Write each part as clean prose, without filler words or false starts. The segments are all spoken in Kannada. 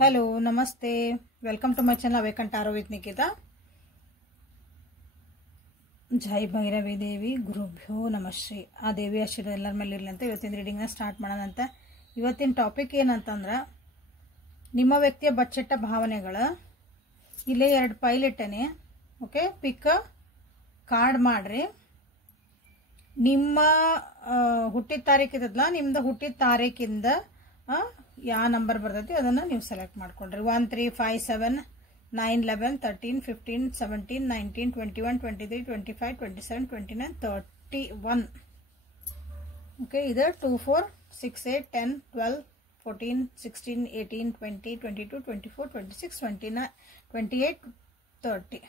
हेलो नमस्ते welcome to my channel awaken ಆರೋ ವಿತ್ ನಿಕಿತಾ ಜೈ ಭೈರವಿ ದೇವಿ ಗುರುಭ್ಯೋ ನಮಃ ಶ್ರೀ ಆ ದೇವಿ ಆಶೀರ್ವಾದ ಎಲ್ಲರ ಮೇಲೆ ಇರಲಿ ಅಂತ ಇವತ್ತಿನ ರೀಡಿಂಗ್ ನ ಸ್ಟಾರ್ಟ್ ಮಾಡೋಣ ಅಂತ ಇವತ್ತಿನ ಟಾಪಿಕ್ ಏನಂತಂದ್ರೆ ನಿಮ್ಮ ವ್ಯಕ್ತಿಯ ಬಚ್ಚೆಟ್ಟ ಭಾವನೆಗಳು ಇಲ್ಲೇ ಎರಡು ಫೈಲ್ ಇಟ್ಟನೆ ಓಕೆ ಪಿಕ್ ಕಾರ್ಡ್ ಮಾಡ್ರಿ ನಿಮ್ಮ ಹುಟ್ಟಿದ ತಾರೀಕು ಇದ್ದಲ್ಲ ನಿಮ್ಮದು ಹುಟ್ಟಿದ ತಾರೀಕಿಂದ ಯಾವ ನಂಬರ್ ಬರ್ತೈತಿ ಅದನ್ನ ನೀವು ಸೆಲೆಕ್ಟ್ ಮಾಡ್ಕೊಂಡ್ರಿ 1 3 5 7 9 11 13 15 17 19 21 23 25 27 29 31 ಓಕೆ ಇದು 2 4 6 8 10 12 14 16 18 20 22 24 26 29 28 30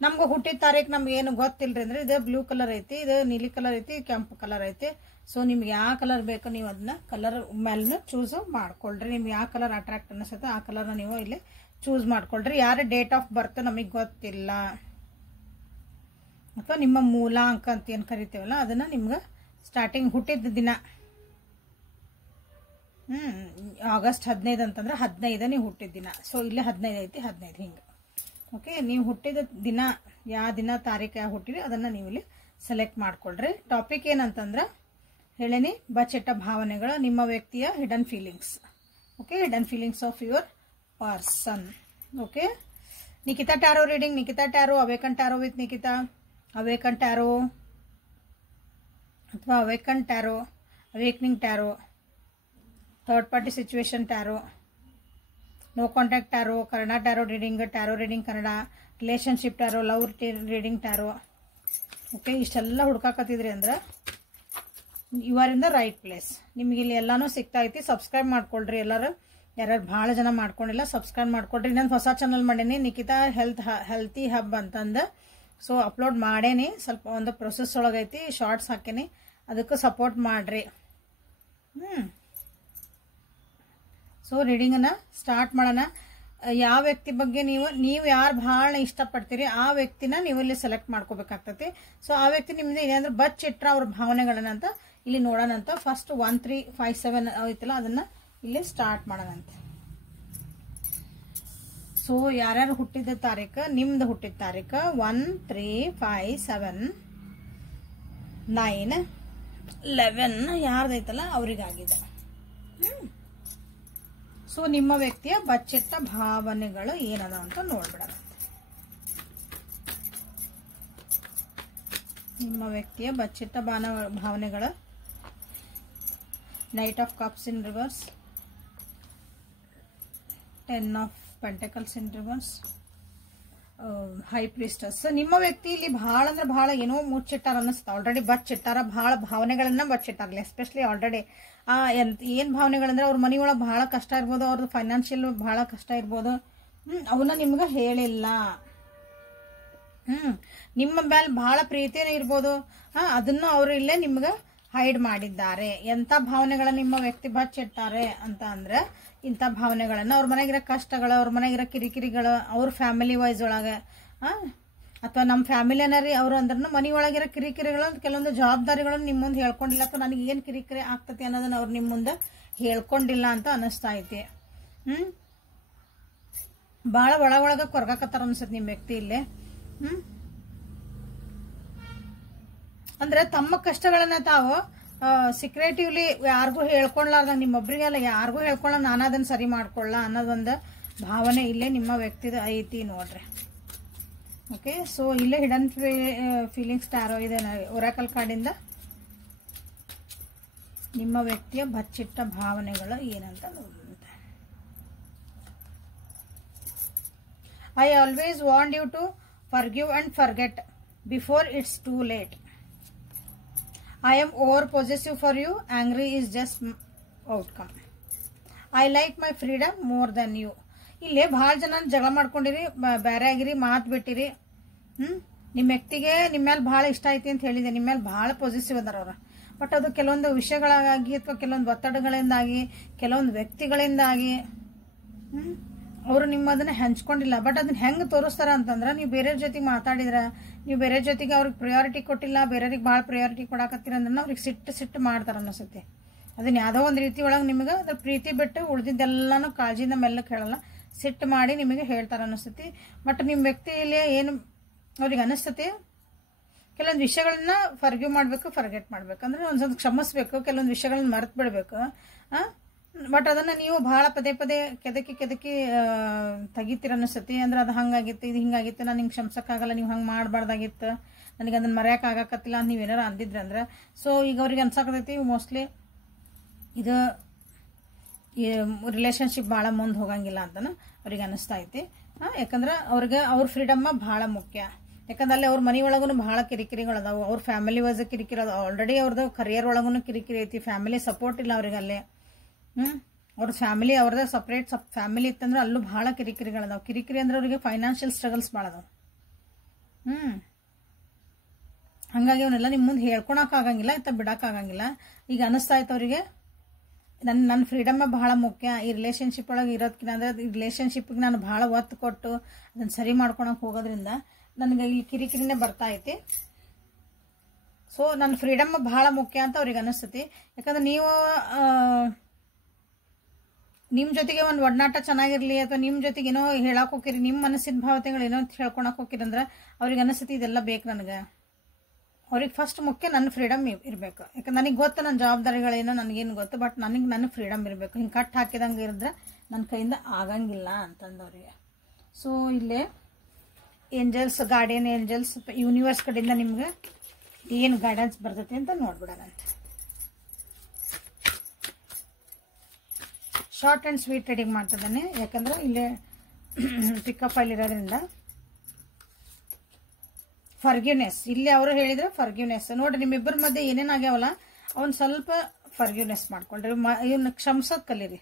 ನಮ್ಗೆ ಹುಟ್ಟಿದ ತಾರೀಕು ನಮ್ಗೆ ಏನು ಗೊತ್ತಿಲ್ರಿ ಅಂದ್ರೆ ಇದು ಬ್ಲೂ ಕಲರ್ ಐತಿ ಇದು ನೀಲಿ ಕಲರ್ ಐತಿ ಕೆಂಪು ಕಲರ್ ಐತಿ ಸೊ ನಿಮ್ಗೆ ಯಾವ ಕಲರ್ ಬೇಕು ನೀವು ಅದನ್ನ ಕಲರ್ ಮೇಲೆ ಚೂಸ್ ಮಾಡ್ಕೊಳ್ರಿ ನಿಮ್ಗೆ ಯಾವ ಕಲರ್ ಅಟ್ರಾಕ್ಟ್ ಅನಿಸುತ್ತೆ ಆ ಕಲರ್ನ ನೀವು ಇಲ್ಲಿ ಚೂಸ್ ಮಾಡ್ಕೊಳ್ರಿ ಯಾರ ಡೇಟ್ ಆಫ್ ಬರ್ತ್ ನಮಗೆ ಗೊತ್ತಿಲ್ಲ ಅಥವಾ ನಿಮ್ಮ ಮೂಲಾಂಕ ಅಂತ ಏನು ಕರಿತೀವಲ್ಲ ಅದನ್ನ ನಿಮ್ಗೆ ಸ್ಟಾರ್ಟಿಂಗ್ ಹುಟ್ಟಿದ ದಿನ ಆಗಸ್ಟ್ 15 ಅಂತಂದ್ರೆ 15 ನೀವು ಹುಟ್ಟಿದ ದಿನ ಸೊ ಇಲ್ಲಿ 15 ಐತಿ 15 ಹಿಂಗೆ ಓಕೆ ನೀವು ಹುಟ್ಟಿದ ದಿನ ಯಾವ ದಿನ ತಾರೀಕು ಯಾವ ಹುಟ್ಟಿರಿ ಅದನ್ನ ನೀವು ಇಲ್ಲಿ ಸೆಲೆಕ್ಟ್ ಮಾಡ್ಕೊಳ್ರಿ ಟಾಪಿಕ್ ಏನಂತಂದ್ರೆ ಹೇಳೇನಿ ಬಚ್ಚೆಟ್ಟ ಭಾವನೆಗಳು ನಿಮ್ಮ ವ್ಯಕ್ತಿಯ hidden feelings okay hidden feelings of your person okay Nikita tarot reading Nikita tarot awaken tarot with Nikita awaken tarot ಅಥವಾ awaken tarot awakening tarot third party situation tarot no contact tarot Kannada tarot reading Kannada relationship tarot love reading tarot okay ಇಷ್ಟೆಲ್ಲ ಹುಡ್ಕಾಕತ್ತಿದ್ರಿ ಅಂದ್ರೆ you are in the right place ನಿಮ್ಗೆ ಇಲ್ಲಿ ಎಲ್ಲಾನು ಸಿಗ್ತಾ ಐತಿ ಸಬ್ಸ್ಕ್ರೈಬ್ ಮಾಡ್ಕೊಳ್ರಿ ಎಲ್ಲರೂ ಯಾರು ಭಾಳ ಜನ ಮಾಡ್ಕೊಂಡಿಲ್ಲ ಸಬ್ಸ್ಕ್ರೈಬ್ ಮಾಡ್ಕೊಳ್ರಿ ಇನ್ನೊಂದು ಹೊಸ ಚಾನಲ್ ಮಾಡೇನಿ ನಿಕಿತಾ ಹೆಲ್ತಿ ಹಬ್ ಅಂತಂದು ಸೊ ಅಪ್ಲೋಡ್ ಮಾಡೇನಿ ಸ್ವಲ್ಪ ಒಂದು ಪ್ರೊಸೆಸ್ ಒಳಗೈತಿ ಶಾರ್ಟ್ಸ್ ಹಾಕೇನಿ ಅದಕ್ಕೆ ಸಪೋರ್ಟ್ ಮಾಡ್ರಿ ಸೊ ರೀಡಿಂಗನ್ನು ಸ್ಟಾರ್ಟ್ ಮಾಡೋಣ ಯಾವ ವ್ಯಕ್ತಿ ಬಗ್ಗೆ ನೀವು ಯಾರು ಭಾಳ ಇಷ್ಟಪಡ್ತೀರಿ ಆ ವ್ಯಕ್ತಿನ ನೀವು ಇಲ್ಲಿ ಸೆಲೆಕ್ಟ್ ಮಾಡ್ಕೋಬೇಕಾಗ್ತೈತಿ ಸೊ ಆ ವ್ಯಕ್ತಿ ನಿಮ್ದು ಏನಾದ್ರೂ ಬಚ್ಚಿಟ್ರ ಅವ್ರ ಭಾವನೆಗಳನ್ನ ಅಂತ ಇಲ್ಲಿ ನೋಡೋಣ ಅಂತ ಫಸ್ಟ್ 1 3 5 7 ಐತಲ್ಲ ಅದನ್ನ ಇಲ್ಲಿ ಸ್ಟಾರ್ಟ್ ಮಾಡೋಣಂತ ಸೊ ಯಾರ್ಯಾರು ಹುಟ್ಟಿದ ತಾರೀಕು ನಿಮ್ದು ಹುಟ್ಟಿದ ತಾರೀಕು 1 3 5 7 9 11 ಯಾರ್ದೈತಲ್ಲ ಅವ್ರಿಗಾಗಿದೆ ಸೊ ನಿಮ್ಮ ವ್ಯಕ್ತಿಯ ಬಚ್ಚಿಟ್ಟ ಭಾವನೆಗಳು ಏನದ ಅಂತ ನೋಡ್ಬಿಡೋಣ ನಿಮ್ಮ ವ್ಯಕ್ತಿಯ ಬಚ್ಚಿಟ್ಟ ಭಾವನೆಗಳು knight of cups in reverse 10 of pentacles in reverse high priestess ನಿಮ್ಮ ವ್ಯಕ್ತಿ ಇಲ್ಲಿ ಬಹಳ ಅಂದ್ರೆ ಬಹಳ ಏನೋ ಮುಚ್ಚಿಟ್ಟಾರ ಅನ್ನಿಸ್ತಾ ಆಲ್ರೆಡಿ ಬಚ್ಚಿಟ್ಟಾರ ಬಹಳ ಭಾವನೆಗಳನ್ನ ಬಚ್ಚಿಟ್ಟಾರಲ್ಲ ಎಸ್ಪೆಷಲಿ ಆಲ್ರೆಡಿ ಏನ್ ಭಾವನೆಗಳಂದ್ರೆ ಅವ್ರ ಮನಿ ಒಳಗೆ ಬಹಳ ಕಷ್ಟ ಇರ್ಬೋದು ಅವ್ರದ್ದು ಫೈನಾನ್ಷಿಯಲ್ ಬಹಳ ಕಷ್ಟ ಇರ್ಬೋದು ಅವನ್ನ ನಿಮ್ಗೆ ಹೇಳಿಲ್ಲ ನಿಮ್ಮ ಮೇಲೆ ಬಹಳ ಪ್ರೀತಿನೇ ಇರ್ಬೋದು ಅದನ್ನು ಅವರು ಇಲ್ಲೇ ನಿಮ್ಗೆ ಹೈಡ್ ಮಾಡಿದ್ದಾರೆ ಎಂತ ಭಾವನೆಗಳನ್ನ ನಿಮ್ಮ ವ್ಯಕ್ತಿ ಬಚ್ಚಿಟ್ಟಾರೆ ಅಂತ ಅಂದ್ರೆ ಇಂಥ ಭಾವನೆಗಳನ್ನ ಅವ್ರ ಮನೆಗಿರೋ ಕಷ್ಟಗಳು ಅವ್ರ ಮನೆಗಿರೋ ಕಿರಿಕಿರಿಗಳು ಅವ್ರ ಫ್ಯಾಮಿಲಿ ವೈಸ್ ಒಳಗೆ ಅಥವಾ ನಮ್ಮ ಫ್ಯಾಮಿಲಿಯನರಿ ಅವರು ಅಂದ್ರೂ ಮನಿ ಒಳಗಿರೋ ಕಿರಿಕಿರಿಗಳು ಕೆಲವೊಂದು ಜವಾಬ್ದಾರಿಗಳನ್ನು ನಿಮ್ಮ ಮುಂದೆ ಹೇಳ್ಕೊಂಡಿಲ್ಲ ಅಥವಾ ನನಗೆ ಏನು ಕಿರಿಕಿರಿ ಆಗ್ತತಿ ಅನ್ನೋದನ್ನ ಅವ್ರು ನಿಮ್ಮ ಮುಂದೆ ಹೇಳ್ಕೊಂಡಿಲ್ಲ ಅಂತ ಅನಿಸ್ತಾ ಐತಿ ಭಾಳ ಒಳಗೆ ಕೊರ್ಗಾಕತ್ತಾರ ಅನ್ಸತ್ ನಿಮ್ಮ ವ್ಯಕ್ತಿ ಇಲ್ಲಿ ಅಂದ್ರೆ ತಮ್ಮ ಕಷ್ಟಗಳನ್ನ ತಾವು ಸೀಕ್ರೆಟಿವ್ಲಿ ಯಾರಿಗೂ ಹೇಳ್ಕೊಳ್ಳಾರ್ದಂಗ ನಿಮ್ಮೊಬ್ರಿಗೆಲ್ಲ ಯಾರಿಗೂ ಹೇಳ್ಕೊಳ್ಳ ನಾನು ಅದನ್ನ ಸರಿ ಮಾಡ್ಕೊಳ್ಳ ಅನ್ನೋದೊಂದು ಭಾವನೆ ಇಲ್ಲೇ ನಿಮ್ಮ ವ್ಯಕ್ತಿದ ಐತಿ ನೋಡ್ರಿ ಓಕೆ ಸೊ ಇಲ್ಲೇ ಹಿಡನ್ ಫೀಲಿಂಗ್ಸ್ ಟ್ಯಾರೋ ಇದೆ ಒರಾಕಲ್ ಕಾರ್ಡಿಂದ ನಿಮ್ಮ ವ್ಯಕ್ತಿಯ ಬಚ್ಚಿಟ್ಟ ಭಾವನೆಗಳು ಏನಂತ ನೋಡುವಂತ I always want you to forgive and forget before it's too late I am over possessive for you. Angry is just outcome. I like my freedom more than you. ಇಲ್ಲೇ ಭಾಳ ಜನ ಜಗಳ ಮಾಡ್ಕೊಂಡಿರಿ ಬೇರೆ ಆಗಿರಿ ಮಾತು ಬಿಟ್ಟಿರಿ ನಿಮ್ಮ ವ್ಯಕ್ತಿಗೆ ನಿಮ್ಮ ಮೇಲೆ ಭಾಳ ಇಷ್ಟ ಐತಿ ಅಂತ ಹೇಳಿದೆ ನಿಮ್ಮ ಮೇಲೆ ಭಾಳ ಪಾಸಿಟಿವ್ ಅದಾರ ಅವ್ರ ಬಟ್ ಅದು ಕೆಲವೊಂದು ವಿಷಯಗಳಾಗಿ ಅಥವಾ ಕೆಲವೊಂದು ಒತ್ತಡಗಳಿಂದಾಗಿ ಕೆಲವೊಂದು ವ್ಯಕ್ತಿಗಳಿಂದಾಗಿ ಅವರು ನಿಮ್ಮದನ್ನ ಹಂಚ್ಕೊಂಡಿಲ್ಲ ಬಟ್ ಅದನ್ನ ಹೆಂಗೆ ತೋರಿಸ್ತಾರ ಅಂತಂದ್ರೆ ನೀವು ಬೇರೆಯವ್ರ ಜೊತೆಗೆ ಮಾತಾಡಿದ್ರ ನೀವು ಬೇರೆ ಜೊತೆಗೆ ಅವ್ರಿಗೆ ಪ್ರಿಯಾರಿಟಿ ಕೊಟ್ಟಿಲ್ಲ ಬೇರೆಯವ್ರಿಗೆ ಭಾಳ ಪ್ರಿಯಾರಿಟಿ ಕೊಡಾಕತ್ತೀರ ಅಂದ್ರೆ ಅವ್ರಿಗೆ ಸಿಟ್ಟು ಮಾಡ್ತಾರ ಅನ್ಸುತ್ತೆ ಅದನ್ನ ಯಾವುದೋ ಒಂದು ರೀತಿ ಒಳಗೆ ನಿಮಗೆ ಅದ್ರ ಪ್ರೀತಿ ಬಿಟ್ಟು ಉಳಿದಿದ್ದೆಲ್ಲನೂ ಕಾಳಜಿಯಿಂದ ಮೆಲ್ಲಕ್ಕೆ ಹೇಳಲ್ಲ, ಸಿಟ್ಟು ಮಾಡಿ ನಿಮಗೆ ಹೇಳ್ತಾರೆ ಅನಿಸ್ತತಿ. ಬಟ್ ನಿಮ್ಮ ವ್ಯಕ್ತಿಯಲ್ಲಿ ಏನು ಅವ್ರಿಗೆ ಅನಿಸ್ತತಿ, ಕೆಲವೊಂದು ವಿಷಯಗಳನ್ನ ಫರ್ಗಿವ್ ಮಾಡಬೇಕು, ಫರ್ಗೆಟ್ ಮಾಡಬೇಕು, ಅಂದ್ರೆ ಒಂದ್ಸಲ ಕ್ಷಮಿಸ್ಬೇಕು, ಕೆಲವೊಂದು ವಿಷಯಗಳನ್ನ ಮರೆತು ಬಿಡಬೇಕು. ಬಟ್ ಅದನ್ನು ನೀವು ಭಾಳ ಪದೇ ಪದೇ ಕೆದಕಿ ತೆಗಿತೀರ ಅನಿಸ್ತತಿ. ಅಂದ್ರೆ ಅದು ಹಂಗಾಗಿತ್ತು, ಇದು ಹಿಂಗಾಗಿತ್ತು, ನಾನು ಹಿಂಗೆ ಕ್ಷಮಿಸೋಕ್ಕಾಗಲ್ಲ, ನೀವು ಹಂಗೆ ಮಾಡಬಾರ್ದಾಗಿತ್ತು, ನನಗೆ ಅದನ್ನು ಮರೆಯೋಕ್ಕಾಗಕತ್ತಿಲ್ಲ ಅಂತ ನೀವೇನಾರು ಅಂದಿದ್ರಂದ್ರೆ, ಸೊ ಈಗ ಅವ್ರಿಗೆ ಅನ್ಸಾಕತೈತಿ ಮೋಸ್ಟ್ಲಿ ಇದು ರಿಲೇಷನ್ಶಿಪ್ ಭಾಳ ಮುಂದೆ ಹೋಗಂಗಿಲ್ಲ ಅಂತನೂ ಅವ್ರಿಗೆ ಅನಿಸ್ತಾ ಐತಿ. ಯಾಕಂದ್ರೆ ಅವ್ರ ಫ್ರೀಡಮ್ಮ ಭಾಳ ಮುಖ್ಯ. ಯಾಕಂದ್ರೆ ಅಲ್ಲಿ ಅವ್ರ ಮನೆ ಒಳಗೂ ಭಾಳ ಕಿರಿಕಿರಿಗಳದಾವು, ಅವ್ರ ಫ್ಯಾಮಿಲಿ ವೈಸ್ ಕಿರಿಕಿರಿ ಅದಾವ, ಆಲ್ರೆಡಿ ಅವ್ರದ್ದು ಕರಿಯರ್ ಒಳಗೂ ಕಿರಿಕಿರಿ ಐತಿ, ಫ್ಯಾಮಿಲಿ ಸಪೋರ್ಟ್ ಇಲ್ಲ ಅವ್ರಿಗೆ ಅಲ್ಲಿ. ಅವ್ರ ಫ್ಯಾಮಿಲಿ ಅವ್ರದ್ದು ಸಪ್ರೇಟ್ ಫ್ಯಾಮಿಲಿ ಇತ್ತಂದ್ರೆ ಅಲ್ಲೂ ಭಾಳ ಕಿರಿಕಿರಿಗಳದಾವ. ಕಿರಿಕಿರಿ ಅಂದ್ರೆ ಅವ್ರಿಗೆ ಫೈನಾನ್ಷಿಯಲ್ ಸ್ಟ್ರಗಲ್ಸ್ ಭಾಳ ಅದಾವ. ಹಂಗಾಗಿ ಅವನ್ನೆಲ್ಲ ನಿಮ್ಮ ಮುಂದೆ ಹೇಳ್ಕೊಳಕ್ಕಾಗಂಗಿಲ್ಲ, ಬಿಡೋಕ್ಕಾಗಂಗಿಲ್ಲ. ಈಗ ಅನಿಸ್ತಾ ಇತ್ತು ಅವರಿಗೆ ನನ್ನ ಫ್ರೀಡಮ್ಮ ಭಾಳ ಮುಖ್ಯ, ಈ ರಿಲೇಷನ್ಶಿಪ್ ಒಳಗೆ ಇರೋದಕ್ಕಿಂತ ಅಂದ್ರೆ ರಿಲೇಷನ್ಶಿಪ್ಗೆ ನಾನು ಭಾಳ ಒತ್ತು ಕೊಟ್ಟು ಅದನ್ನು ಸರಿ ಮಾಡ್ಕೊಳಕ್ಕೆ ಹೋಗೋದ್ರಿಂದ ನನಗೆ ಇಲ್ಲಿ ಕಿರಿಕಿರಿನೇ ಬರ್ತಾ ಐತಿ. ಸೊ ನನ್ನ ಫ್ರೀಡಮ್ ಭಾಳ ಮುಖ್ಯ ಅಂತ ಅವ್ರಿಗೆ ಅನಿಸ್ತತಿ. ಯಾಕಂದ್ರೆ ನೀವು ನಿಮ್ಮ ಜೊತೆಗೆ ಒಂದು ಒಡನಾಟ ಚೆನ್ನಾಗಿರ್ಲಿ, ಅಥವಾ ನಿಮ್ಮ ಜೊತೆಗೆ ಏನೋ ಹೇಳಕ್ ಹೋಗಿರಿ, ನಿಮ್ಮ ಮನಸ್ಸಿನ ಭಾವತೆಗಳು ಏನೋ ಹೇಳ್ಕೊಳಕ್ ಹೋಗಿರಿ ಅಂದ್ರೆ ಅವ್ರಿಗೆ ಅನಿಸ್ತತಿ ಇದೆಲ್ಲ ಬೇಕು ನನಗೆ. ಅವ್ರಿಗೆ ಫಸ್ಟ್ ಮುಖ್ಯ ನನ್ನ ಫ್ರೀಡಮ್ ಇರಬೇಕು. ಯಾಕಂದ್ರೆ ನನಗೆ ಗೊತ್ತು ನನ್ನ ಜವಾಬ್ದಾರಿಗಳೇನೋ ನನಗೇನು ಗೊತ್ತು, ಬಟ್ ನನ್ನ ಫ್ರೀಡಮ್ ಇರಬೇಕು. ಹಿಂಗೆ ಕಟ್ ಹಾಕಿದಂಗೆ ಇರಿದ್ರೆ ನನ್ನ ಕೈಯಿಂದ ಆಗಂಗಿಲ್ಲ ಅಂತಂದವ್ರಿಗೆ. ಸೊ ಇಲ್ಲೇ ಏಂಜಲ್ಸ್, ಗಾರ್ಡಿಯನ್ ಏಂಜಲ್ಸ್, ಯೂನಿವರ್ಸ್ ಕಡೆಯಿಂದ ನಿಮ್ಗೆ ಏನು ಗೈಡೆನ್ಸ್ ಬರ್ತೈತಿ ಅಂತ ನೋಡ್ಬಿಡೋಣಂತ. ಶಾರ್ಟ್ ಆ್ಯಂಡ್ ಸ್ವೀಟ್ ರೀಡಿಂಗ್ ಮಾಡ್ತಿದ್ದಾನೆ, ಯಾಕಂದ್ರೆ ಇಲ್ಲೇ ಪಿಕಪ್ ಫೈಲ್ ಇರೋದ್ರಿಂದ. ಫರ್ಗಿವ್ನೆಸ್, ಇಲ್ಲಿ ಅವರು ಹೇಳಿದ್ರೆ ಫರ್ಗಿವ್ನೆಸ್ ನೋಡ್ರಿ, ನಿಮ್ಮಿಬ್ಬರ ಮಧ್ಯೆ ಏನೇನಾಗ್ಯಾವಲ್ಲ ಅವನ್ ಸ್ವಲ್ಪ ಫರ್ಗಿವ್ನೆಸ್ ಮಾಡ್ಕೊಳ್ರಿ, ಇವನ್ನ ಕ್ಷಮಿಸೋದ್ ಕಲೀರಿ.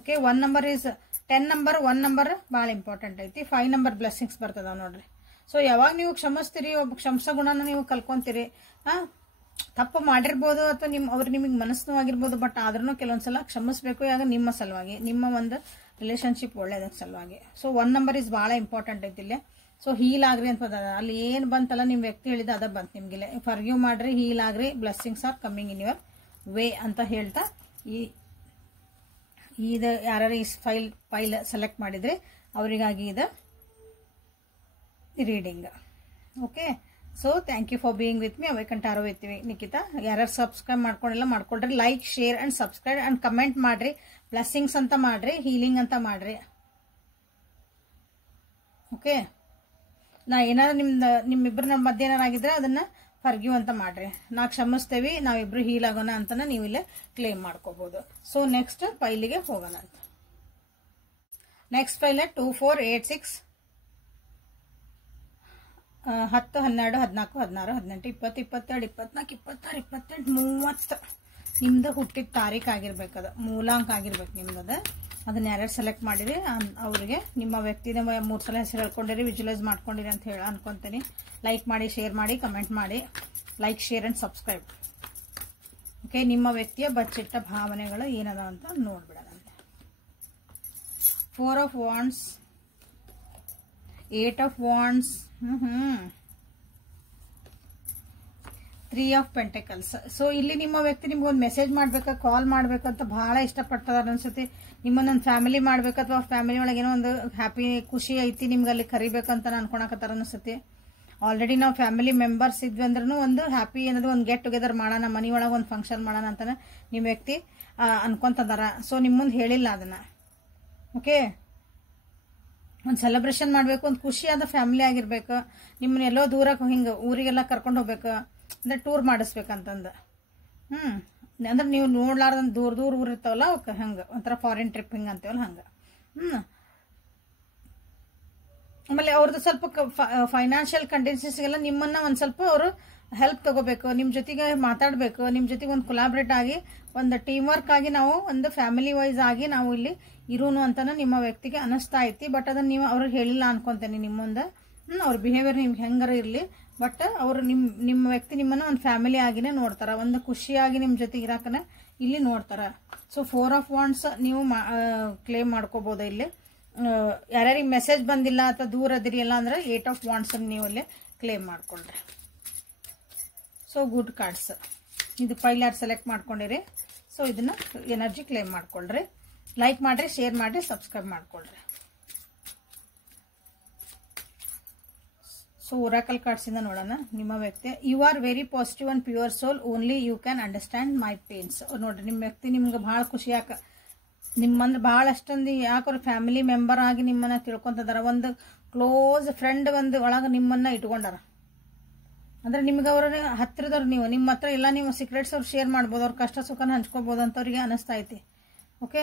Okay, 1 number is 10 number, 1 number ಭಾಳ ಇಂಪಾರ್ಟೆಂಟ್ ಐತಿ. 5 ನಂಬರ್ ಬ್ಲೆಸ್ಸಿಂಗ್ಸ್ ಬರ್ತದ ನೋಡ್ರಿ. ಸೊ ಯಾವಾಗ ನೀವು ಕ್ಷಮಿಸ್ತೀರಿ, ಒಬ್ಬ ಕ್ಷಮಿಸೋ ಗುಣನ ನೀವು ಕಲ್ಕೊಂತೀರಿ. ತಪ್ಪು ಮಾಡಿರ್ಬೋದು ಅಥವಾ ಅವ್ರು ನಿಮಗೆ ಮನಸ್ಸು ಆಗಿರ್ಬೋದು, ಬಟ್ ಆದ್ರೂ ಕೆಲವೊಂದ್ಸಲ ಕ್ಷಮಿಸ್ಬೇಕು. ಯಾಗ ನಿಮ್ಮ ಸಲುವಾಗಿ, ನಿಮ್ಮ ಒಂದು ರಿಲೇಶನ್ಶಿಪ್ ಒಳ್ಳೇದಕ್ಕೆ ಸಲುವಾಗಿ. ಸೊ 1 ನಂಬರ್ ಇಸ್ ಭಾಳ ಇಂಪಾರ್ಟೆಂಟ್ ಐತಿ ಇಲ್ಲಿ. ಸೊ ಹೀಲ್ ಆಗ್ರಿ ಅಂತ ಅಲ್ಲಿ ಏನು ಬಂತಲ್ಲ, ನಿಮ್ಮ ವ್ಯಕ್ತಿ ಹೇಳಿದ ಅದ ಬಂತು ನಿಮ್ಗೆ. ಫರ್ಗಿವ್ ಮಾಡ್ರಿ, ಹೀಲ್ ಆಗ್ರಿ, blessings are coming in your way ಅಂತ ಹೇಳ್ತಾ ಇದು ಯಾರು ಈ ಫೈಲ್ ಸೆಲೆಕ್ಟ್ ಮಾಡಿದ್ರೆ ಅವರಿಗಾಗಿ ಇದು reading. Okay, so thank you for being with me. Awaken tarot with Nikhita. ಯಾರು ಸಬ್ಸ್ಕ್ರೈಬ್ ಮಾಡ್ಕೊಂಡಿಲ್ಲ ಮಾಡ್ಕೊಳ್ರಿ, like, share and subscribe and comment ಮಾಡ್ರಿ. ಬ್ಲೆಸ್ಸಿಂಗ್ಸ್ ಅಂತ ಮಾಡ್ರಿ, ಹೀಲಿಂಗ್ ಅಂತ ಮಾಡ್ರಿ. ಓಕೆ, ನಾ ಏನಾದ್ರು ನಿಮ್ಮಿಬ್ಬರು ನಮ್ಮ ಮಧ್ಯೆ ಏನಾರಾಗಿದ್ರೆ ಅದನ್ನ ಫರ್ಗಿವ್ ಅಂತ ಮಾಡ್ರಿ. ನಾ ಕ್ಷಮಿಸ್ತೇವಿ, ನಾವಿಬ್ರು ಹೀಲ್ ಆಗೋಣ ಅಂತ ನೀವು ಇಲ್ಲೇ ಕ್ಲೇಮ್ ಮಾಡ್ಕೋಬಹುದು. ಸೊ ನೆಕ್ಸ್ಟ್ ಫೈಲಿಗೆ ಹೋಗೋಣ ಅಂತ. ನೆಕ್ಸ್ಟ್ ಫೈಲ್ 2, 4, 8, 6, 10, 12, 14, 16, 18, 20, 22, 24, 26, 27, 28, 30 ನಿಮ್ದು ಹುಟ್ಟಿದ ತಾರೀಕು ಆಗಿರ್ಬೇಕದ, ಮೂಲಾಂಕ ಆಗಿರ್ಬೇಕು ನಿಮ್ದದ. ಅದನ್ನ ಯಾರ್ಯಾರು ಸೆಲೆಕ್ಟ್ ಮಾಡಿರಿ ಅವ್ರಿಗೆ ನಿಮ್ಮ ವ್ಯಕ್ತಿನ 3 ಸಲ ಹೆಸರು ಹೇಳ್ಕೊಂಡಿರಿ, ವಿಜುವಲೈಸ್ ಮಾಡ್ಕೊಂಡಿರಿ ಅಂತ ಹೇಳಿ ಅನ್ಕೊಂತೀನಿ. ಲೈಕ್ ಮಾಡಿ, ಶೇರ್ ಮಾಡಿ, ಕಮೆಂಟ್ ಮಾಡಿ. Like, share and subscribe. Okay, ನಿಮ್ಮ ವ್ಯಕ್ತಿಯ ಬಚ್ಚಿಟ್ಟ ಭಾವನೆಗಳು ಏನದ ಅಂತ ನೋಡ್ಬಿಡೋದಂತೆ. 4 of wands, 8 of wands, 3 of pentacles. So ಇಲ್ಲಿ ನಿಮ್ಮ ವ್ಯಕ್ತಿ ನಿಮ್ಗೆ ಒಂದು ಮೆಸೇಜ್ ಮಾಡ್ಬೇಕಾ, ಕಾಲ್ ಮಾಡ್ಬೇಕಂತ ಬಹಳ ಇಷ್ಟಪಡ್ತದಾರ ಅನ್ಸುತ್ತೆ. ನಿಮ್ಮನ್ನೊಂದು ಫ್ಯಾಮಿಲಿ ಮಾಡ್ಬೇಕು, ಅಥವಾ ಫ್ಯಾಮಿಲಿ ಒಳಗೆ ಏನೋ ಒಂದು ಹ್ಯಾಪಿ, ಖುಷಿ ಐತಿ, ನಿಮ್ಗೆ ಅಲ್ಲಿ ಕರಿಬೇಕಂತ ಅನ್ಕೊಳಕತ್ತಾರ ಅನ್ಸುತ್ತೆ. ಆಲ್ರೆಡಿ ನಾವು ಫ್ಯಾಮಿಲಿ ಮೆಂಬರ್ಸ್ ಇದ್ವಿ ಅಂದ್ರೂ ಒಂದು ಹ್ಯಾಪಿ ಏನಾದ್ರು ಒಂದು ಗೆಟ್ ಟುಗೆದರ್ ಮಾಡೋಣ, ಮನಿ ಒಳಗೆ ಒಂದು ಫಂಕ್ಷನ್ ಮಾಡೋಣ ಅಂತ ನಿಮ್ಮ ವ್ಯಕ್ತಿ ಅನ್ಕೊಂತದಾರ. ಸೊ ನಿಮ್ಮ ಮುಂದೆ ಹೇಳಿಲ್ಲ ಅದನ್ನ. ಓಕೆ, ಒಂದು ಸೆಲೆಬ್ರೇಷನ್ ಮಾಡ್ಬೇಕು, ಒಂದು ಖುಷಿಯಾದ ಫ್ಯಾಮಿಲಿ ಆಗಿರ್ಬೇಕು. ನಿಮ್ಮನ್ನ ಎಲ್ಲೋ ದೂರ ಹಿಂಗೆ ಊರಿಗೆಲ್ಲ ಕರ್ಕೊಂಡು ಹೋಗ್ಬೇಕು, ಅಂದ್ರೆ ಟೂರ್ ಮಾಡಿಸ್ಬೇಕಂತಂದ. ಅಂದ್ರೆ ನೀವು ನೋಡ್ಲಾರ್ದಂತ ದೂರ ಊರ್ ಇರ್ತಾವಲ್ಲ ಅವಕ್ಕೆ ಹಂಗೆ ಒಂಥರ ಫಾರಿನ್ ಟ್ರಿಪ್ ಹಿಂಗೆ ಅಂತೇವಲ್ಲ ಹಂಗೆ. ಆಮೇಲೆ ಅವ್ರದ್ದು ಸ್ವಲ್ಪ ಫೈನಾನ್ಷಿಯಲ್ ಕಂಡೀಷನ್ಸ್ಗೆಲ್ಲ ನಿಮ್ಮನ್ನ ಒಂದು ಸ್ವಲ್ಪ ಅವರು ಹೆಲ್ಪ್ ತಗೋಬೇಕು, ನಿಮ್ಮ ಜೊತೆಗೆ ಮಾತಾಡಬೇಕು, ನಿಮ್ಮ ಜೊತೆಗೆ ಒಂದು ಕೊಲಾಬ್ರೇಟ್ ಆಗಿ ಒಂದು ಟೀಮ್ ವರ್ಕ್ ಆಗಿ ನಾವು ಒಂದು ಫ್ಯಾಮಿಲಿ ವೈಸ್ ಆಗಿ ನಾವು ಇಲ್ಲಿ ಇರೋನು ಅಂತಾನೆ ನಿಮ್ಮ ವ್ಯಕ್ತಿಗೆ ಅನಿಸ್ತಾ ಐತಿ. ಬಟ್ ಅದನ್ನ ನೀವು ಅವ್ರಿಗೆ ಹೇಳಿಲ್ಲ ಅನ್ಕೊಂತೇನೆ ನಿಮ್ಮ ಮುಂದೆ. ಅವ್ರ ಬಿಹೇವಿಯರ್ ನಿಮ್ಗೆ ಹೆಂಗಾರ ಇರಲಿ, ಬಟ್ ಅವರು ನಿಮ್ಮ ವ್ಯಕ್ತಿ ನಿಮ್ಮನ್ನ ಒಂದು ಫ್ಯಾಮಿಲಿ ಆಗಿನೇ ನೋಡ್ತಾರ, ಒಂದು ಖುಷಿಯಾಗಿ ನಿಮ್ಮ ಜೊತೆಗೆ ಇರಾಕನ ಇಲ್ಲಿ ನೋಡ್ತಾರ. ಸೊ 4 ಆಫ್ ವಾಂಡ್ಸ್ ನೀವು ಕ್ಲೇಮ್ ಮಾಡ್ಕೋಬಹುದು. ಇಲ್ಲಿ ಯಾರ್ಯಾರಿಗೆ ಮೆಸೇಜ್ ಬಂದಿಲ್ಲ ಅಥವಾ ದೂರ ಅದಿರಿ ಎಲ್ಲ ಅಂದ್ರೆ 8 ಆಫ್ ವಾಂಡ್ಸ್ ನೀವು ಇಲ್ಲಿ ಕ್ಲೇಮ್ ಮಾಡ್ಕೊಳ್ರಿ. So good cards. ಇದು ಫೈಲ್ ಯಾರು ಸೆಲೆಕ್ಟ್ ಮಾಡ್ಕೊಂಡಿರಿ ಸೊ ಇದನ್ನು ಎನರ್ಜಿ ಕ್ಲೇಮ್ ಮಾಡ್ಕೊಳ್ರಿ. ಲೈಕ್ ಮಾಡಿರಿ, ಶೇರ್ ಮಾಡಿರಿ, ಸಬ್ಸ್ಕ್ರೈಬ್ ಮಾಡ್ಕೊಳ್ರಿ. ಸೊ ಒರಾಕಲ್ ಕಾರ್ಡ್ಸಿಂದ ನೋಡೋಣ ನಿಮ್ಮ ವ್ಯಕ್ತಿ. You are very positive and pure soul, only you can understand my pains. ನೋಡ್ರಿ ನಿಮ್ಮ ವ್ಯಕ್ತಿ ನಿಮ್ಗೆ ಭಾಳ ಖುಷಿ ನಿಮ್ಮಂದ್ರೆ ಭಾಳ ಅಷ್ಟೊಂದು ಯಾಕವ್ರ ಫ್ಯಾಮಿಲಿ ಮೆಂಬರ್ ಆಗಿ ನಿಮ್ಮನ್ನ ತಿಳ್ಕೊಂತದಾರ. ಒಂದು ಕ್ಲೋಸ್ ಫ್ರೆಂಡ್ ಒಂದು ಒಳಗೆ ನಿಮ್ಮನ್ನ ಇಟ್ಕೊಂಡಾರ. ಅಂದ್ರೆ ನಿಮ್ಗೆ ಅವ್ರ ಹತ್ತಿರದವ್ರು, ನಿಮ್ಮ ಹತ್ರ ಎಲ್ಲ ನೀವು ಸೀಕ್ರೆಟ್ಸ್ ಅವ್ರು ಶೇರ್ ಮಾಡ್ಬೋದು, ಅವ್ರ ಕಷ್ಟ ಸುಖನ ಹಂಚ್ಕೋಬೋದು ಅಂತ ಅವ್ರಿಗೆ ಅನಿಸ್ತಾ ಐತಿ. ಓಕೆ,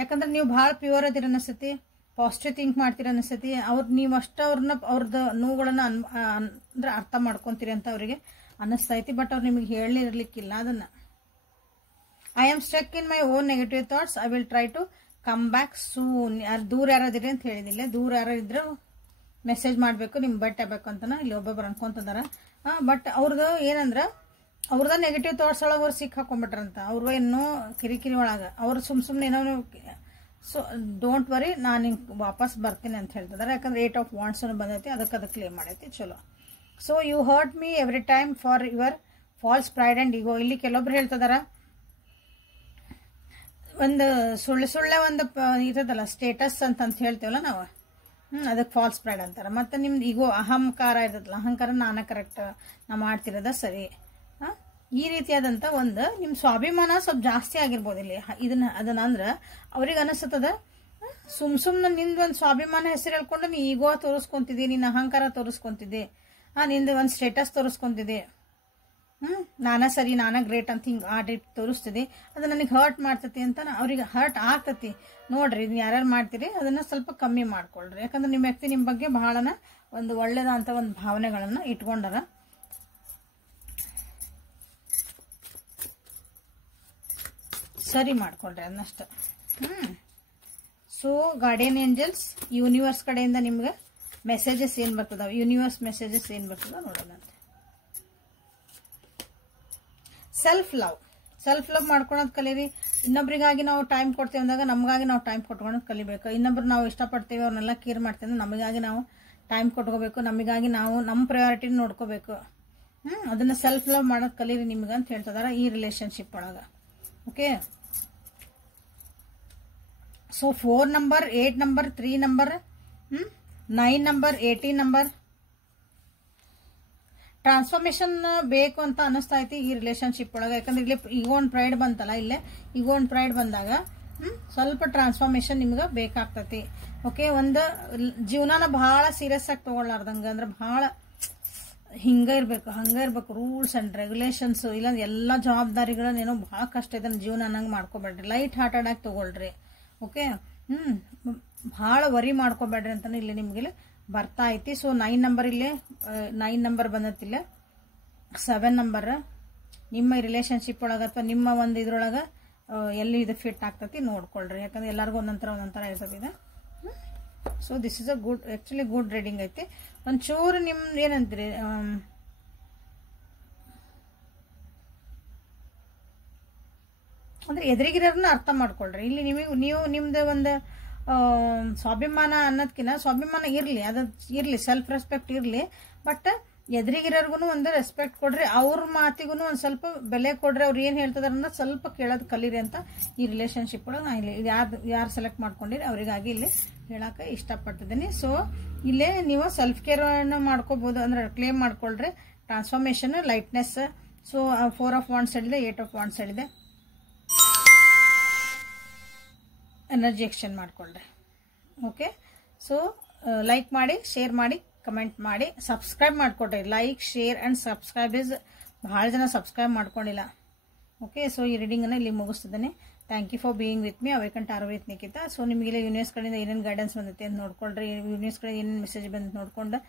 ಯಾಕಂದ್ರೆ ನೀವು ಭಾಳ ಪ್ಯೂರ್ ಅದಿರ ಅನಿಸ್ತೈತಿ, ಪಾಸಿಟಿವ್ ಥಿಂಕ್ ಮಾಡ್ತೀರ ಅನಿಸ್ತೈತಿ. ನೀವು ಅಷ್ಟು ಅವ್ರದ್ದು ನೋವುಗಳನ್ನ ಅಂದ್ರೆ ಅರ್ಥ ಮಾಡ್ಕೊತೀರಿ ಅಂತ ಅವ್ರಿಗೆ ಅನಿಸ್ತೈತಿ. ಬಟ್ ಅವ್ರು ನಿಮಗೆ ಹೇಳಿರ್ಲಿಕ್ಕಿಲ್ಲ ಅದನ್ನ. I am stuck in my own negative thoughts, I will try to come back soon. ದೂರ ಯಾರಾದಿರಿ ಅಂತ ಹೇಳಿದಿಲ್ಲ, ದೂರ ಯಾರಿದ್ರು ಮೆಸೇಜ್ ಮಾಡಬೇಕು, ನಿಮ್ಗೆ ಬೆಟ್ ಆಗ್ಬೇಕು ಅಂತ ಇಲ್ಲಿ ಒಬ್ಬೊಬ್ರು ಅನ್ಕೊಂತದಾರ. ಬಟ್ ಅವ್ರದ್ದು ಏನಂದ್ರ ಅವ್ರದ ನೆಗೆಟಿವ್ ಥಾಟ್ಸ್ ಒಳಗೆ ಅವ್ರು ಸಿಕ್ ಹಾಕೊಂಡ್ಬಿಟ್ರಂತ. ಅವ್ರು ಏನೋ ಕಿರಿಕಿರಿ ಒಳಗೆ ಅವ್ರು ಸುಮ್ಮನೆ ಏನೋ. ಸೊ ಡೋಂಟ್ ವರಿ, ನಾನು ಹಿಂಗೆ ವಾಪಸ್ ಬರ್ತೀನಿ ಅಂತ ಹೇಳ್ತಿದಾರೆ. ಯಾಕಂದ್ರೆ 8 ಆಫ್ ವಾಂಡ್ಸ್ ಬಂದೈತಿ, ಅದಕ್ಕೆ ಕ್ಲೇಮ್ ಮಾಡೈತಿ. ಚಲೋ. So you hurt me every time for your false pride and ego. ಇಲ್ಲಿ ಕೆಲವೊಬ್ರು ಹೇಳ್ತಿದಾರ ಒಂದು ಸುಳ್ಳೆ ಒಂದು ಇರ್ತದಲ್ಲ ಸ್ಟೇಟಸ್ ಅಂತ ಹೇಳ್ತೇವಲ್ಲ ನಾವು, ಅದಕ್ಕೆ ಫಾಲ್ಸ್ ಪ್ರೈಡ್ ಅಂತಾರೆ. ಮತ್ತೆ ನಿಮ್ದು ಈಗೋ ಅಹಂಕಾರ ಇರ್ತದಲ್ಲ, ಅಹಂಕಾರ ನಾನ ಕರೆಕ್ಟ್, ನಾ ಮಾಡ್ತಿರೋದ ಸರಿ, ಈ ರೀತಿಯಾದಂಥ ಒಂದು ನಿಮ್ಮ ಸ್ವಾಭಿಮಾನ ಸ್ವಲ್ಪ ಜಾಸ್ತಿ ಆಗಿರ್ಬೋದು ಇಲ್ಲಿ. ಅದನ್ನ ಅಂದ್ರೆ ಅವ್ರಿಗೆ ಅನಿಸ್ತದ ಸುಮ್ಮನೆ ನಿಂದು ಒಂದು ಸ್ವಾಭಿಮಾನ ಹೆಸರು ಹೇಳ್ಕೊಂಡು ನೀ ಈಗೋ ತೋರಿಸ್ಕೊಂತಿದ್ದಿ, ನಿನ್ನ ಅಹಂಕಾರ ತೋರಿಸ್ಕೊಂತಿದ್ದಿ, ನಿಂದು ಒಂದು ಸ್ಟೇಟಸ್ ತೋರಿಸ್ಕೊಂತಿದ್ದಿ, ನಾನಾ ಸರಿ, ನಾನಾ ಗ್ರೇಟ್ ಅಂತ ಹಿಂಗೆ ಆ ಟೈಪ್ ತೋರಿಸ್ತಿದ್ದಿ. ಅದು ನನಗೆ ಹರ್ಟ್ ಮಾಡ್ತತಿ ಅಂತ ಅವ್ರಿಗೆ ಹರ್ಟ್ ಆಗ್ತತಿ. ನೋಡ್ರಿ, ಯಾರ್ಯಾರು ಮಾಡ್ತೀರಿ ಅದನ್ನ ಸ್ವಲ್ಪ ಕಮ್ಮಿ ಮಾಡ್ಕೊಳ್ರಿ. ಯಾಕಂದ್ರೆ ನಿಮ್ಮ ವ್ಯಕ್ತಿ ನಿಮ್ಮ ಬಗ್ಗೆ ಬಹಳನ ಒಂದು ಒಳ್ಳೇದಂತ ಒಂದು ಭಾವನೆಗಳನ್ನ ಇಟ್ಕೊಂಡಾರ. ಸರಿ ಮಾಡ್ಕೊಳ್ರಿ ಅದನ್ನಷ್ಟು. ಸೊ ಗಾರ್ಡಿಯನ್ ಏಂಜಲ್ಸ್, ಯೂನಿವರ್ಸ್ ಕಡೆಯಿಂದ ನಿಮ್ಗೆ ಮೆಸೇಜಸ್ ಏನು ಬರ್ತದ, ಯೂನಿವರ್ಸ್ ಮೆಸೇಜಸ್ ಏನು ಬರ್ತದ ನೋಡೋಣಂತೆ. ಸೆಲ್ಫ್ ಲವ್ ಮಾಡ್ಕೊಳೋದು ಕಲೀರಿ. ಇನ್ನೊಬ್ರಿಗಾಗಿ ನಾವು ಟೈಮ್ ಕೊಡ್ತೇವೆ ಅಂದಾಗ ನಮಗಾಗಿ ನಾವು ಟೈಮ್ ಕೊಟ್ಕೊಳೋದು ಕಲಿಬೇಕು. ಇನ್ನೊಬ್ರು ನಾವು ಇಷ್ಟಪಡ್ತೇವೆ, ಅವ್ರನ್ನೆಲ್ಲ ಕೇರ್ ಮಾಡ್ತೇವೆ ಅಂದ್ರೆ ನಮಗಾಗಿ ನಾವು ಟೈಮ್ ಕೊಟ್ಕೋಬೇಕು, ನಮಗಾಗಿ ನಾವು ನಮ್ಮ ಪ್ರಯಾರಿಟಿನ ನೋಡ್ಕೋಬೇಕು. ಅದನ್ನ ಸೆಲ್ಫ್ ಲವ್ ಮಾಡೋದು ಕಲೀರಿ ನಿಮ್ಗೆ ಅಂತ ಹೇಳ್ತಿದಾರ ಈ ರಿಲೇಶನ್ಶಿಪ್ ಒಳಗೆ. Okay, so 4 number, 8 number, 3 number, 9 number, 18 number transformation ಬೇಕು ಅಂತ ಅನಿಸ್ತಾ ಐತಿ ಈ ರಿಲೇಶನ್ಶಿಪ್ ಒಳಗೆ. ಯಾಕಂದ್ರೆ ಇಲ್ಲಿ ಈಗೋ ಒಂದು ಪ್ರೈಡ್ ಬಂತಲ್ಲ, ಇಲ್ಲೇ ಈಗೋ ಒಂದು ಪ್ರೈಡ್ ಬಂದಾಗ ಸ್ವಲ್ಪ ಟ್ರಾನ್ಸ್ಫಾರ್ಮೇಶನ್ ನಿಮ್ಗೆ ಬೇಕಾಗ್ತತಿ. ಓಕೆ, ಒಂದು ಜೀವನಾನ ಬಹಳ ಸೀರಿಯಸ್ ಆಗಿ ತಗೊಳ್ಳಾರ್ದಂಗ, ಅಂದ್ರೆ ಬಹಳ ಹಿಂಗ ಇರ್ಬೇಕು ರೂಲ್ಸ್ ಅಂಡ್ ರೆಗ್ಯುಲೇಷನ್ಸ್. ಇಲ್ಲ ಎಲ್ಲ ಜವಾಬ್ದಾರಿಗಳನ್ನೇನೋ ಬಹಳ ಕಷ್ಟ ಇದೆ ಜೀವನ ಅನ್ನಂಗೆ ಮಾಡ್ಕೋಬೇಡ್ರಿ, ಲೈಟ್ ಹಾರ್ಟೆಡ್ ಆಗಿ ತಗೊಳ್ರಿ. ಓಕೆ, ಬಹಳ ವರಿ ಮಾಡ್ಕೋಬೇಡ್ರಿ ಅಂತಾನೆ ಇಲ್ಲಿ ನಿಮ್ಗೆ ಬರ್ತಾ ಐತಿ. ಸೊ 9 ನಂಬರ್ ಇಲ್ಲೇ 9 ನಂಬರ್ ಬಂದತ್ತಿಲ್ಲ. 7 ನಂಬರ್ ನಿಮ್ಮ ರಿಲೇಶನ್ಶಿಪ್ ಒಳಗೆ ಅಥವಾ ನಿಮ್ಮ ಒಂದು ಇದ್ರೊಳಗೆ ಎಲ್ಲಿ ಇದು ಫಿಟ್ ಆಗ್ತತಿ ನೋಡ್ಕೊಳ್ರಿ. ಯಾಕಂದ್ರೆ ಎಲ್ಲರಿಗೂ ಒಂದೊಂಥರ ಇರ್ತದೆ ಇದು. So this is a good, actually good reading ಐತಿ. ಒಂಚೂರು ನಿಮ್ದು ಏನಂತೀರಿ, ಅಂದ್ರೆ ಎದುರಿಗಿರೋರನ್ನ ಅರ್ಥ ಮಾಡ್ಕೊಳ್ರಿ. ಇಲ್ಲಿ ನೀವು ನಿಮ್ದು ಒಂದು ಸ್ವಾಭಿಮಾನ ಅನ್ನೋದಕ್ಕಿಂತ ಸ್ವಾಭಿಮಾನ ಇರ್ಲಿ, ಸೆಲ್ಫ್ ರೆಸ್ಪೆಕ್ಟ್ ಇರ್ಲಿ, ಬಟ್ ಎದುರಿಗಿರೋರ್ಗು ಒಂದು ರೆಸ್ಪೆಕ್ಟ್ ಕೊಡ್ರಿ, ಅವ್ರ ಮಾತಿಗೂ ಒಂದು ಸ್ವಲ್ಪ ಬೆಲೆ ಕೊಡ್ರಿ. ಅವ್ರು ಏನ್ ಹೇಳ್ತಿದಾರ ಅನ್ನೋದು ಸ್ವಲ್ಪ ಕೇಳೋದು ಕಲೀರಿ ಅಂತ ಈ ರಿಲೇಶನ್ಶಿಪ್ ಒಳಗೆ ನಾ ಇಲ್ಲಿ ಯಾರು ಸೆಲೆಕ್ಟ್ ಮಾಡ್ಕೊಂಡಿರಿ ಅವರಿಗಾಗಿ ಇಲ್ಲಿ ಹೇಳಕ ಇಷ್ಟಪಡ್ತಿದ್ದೀನಿ. ಸೊ ಇಲ್ಲೇ ನೀವು ಸೆಲ್ಫ್ ಕೇರ್ ಮಾಡ್ಕೋಬಹುದು, ಅಂದ್ರೆ ಕ್ಲೇಮ್ ಮಾಡ್ಕೊಳ್ರಿ. Transformation, lightness. So 4 of wands ಹೇಳಿದೆ, 8 ಆಫ್ ವಾಂಡ್ಸ್ ಹೇಳಿದೆ. ಎನರ್ಜಿ ಎಕ್ಸ್ಚೇಂಜ್ ಮಾಡ್ಕೊಳ್ರಿ. ಓಕೆ, ಸೊ ಲೈಕ್ ಮಾಡಿ, ಶೇರ್ ಮಾಡಿ, ಕಮೆಂಟ್ ಮಾಡಿ, ಸಬ್ಸ್ಕ್ರೈಬ್ ಮಾಡ್ಕೊಡ್ರಿ. Like, share and subscribe is ಭಾಳ ಜನ ಸಬ್ಸ್ಕ್ರೈಬ್ ಮಾಡ್ಕೊಂಡಿಲ್ಲ. ಓಕೆ, ಸೊ ಈ ರೀಡಿಂಗನ್ನು ಇಲ್ಲಿ ಮುಗಿಸ್ತಿದ್ದೇನೆ. Thank you for being with me. Awaken tarot with Nikhita. So ನಿಮಗೆಲ್ಲ ಯೂನಿವರ್ಸ್ ಕಡೆಯಿಂದ ಏನೇನು ಗೈಡೆನ್ಸ್ ಬಂದೈತೆ ಅಂತ ನೋಡ್ಕೊಳ್ರಿ. ಯೂನಿವರ್ಸ್ ಕಡೆ ಏನೇನು ಮೆಸೇಜ್ ಬಂದು ನೋಡ್ಕೊಂಡು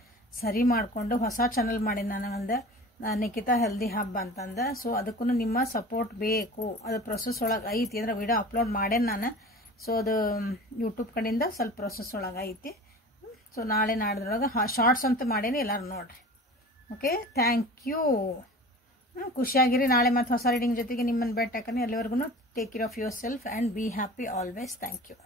ಸರಿ ಮಾಡಿಕೊಂಡು ಹೊಸ ಚಾನಲ್ ಮಾಡಿ ನಾನು ಒಂದು ನಿಖಿತಾ ಹೆಲ್ದಿ ಹಬ್ ಅಂತಂದು. ಸೊ ಅದಕ್ಕೂ ನಿಮ್ಮ ಸಪೋರ್ಟ್ ಬೇಕು. ಅದು ಪ್ರೊಸೆಸ್ ಒಳಗೆ ಐತಿ, ಅಂದ್ರೆ ವಿಡಿಯೋ ಅಪ್ಲೋಡ್ ಮಾಡೇನು ನಾನು. ಸೊ ಅದು ಯೂಟ್ಯೂಬ್ ಕಡೆಯಿಂದ ಸ್ವಲ್ಪ ಪ್ರೊಸೆಸ್ ಒಳಗೆ ಐತಿ. ಸೊ ನಾಳೆ ನಾಡ್ದೊಳಗೆ ಶಾರ್ಟ್ಸ್ ಅಂತ ಮಾಡೇನಿ, ಎಲ್ಲರೂ ನೋಡ್ರಿ. Okay, thank you. ಖುಷಿಯಾಗಿರಿ. ನಾಳೆ ಮತ್ತೆ ಹೊಸ ರೀಡಿಂಗ್ ಜೊತೆಗೆ ನಿಮ್ಮನ್ನು ಭೇಟಿ ಹಾಕಿ. ಅಲ್ಲಿವರೆಗೂ take care of yourself and be happy always. Thank you.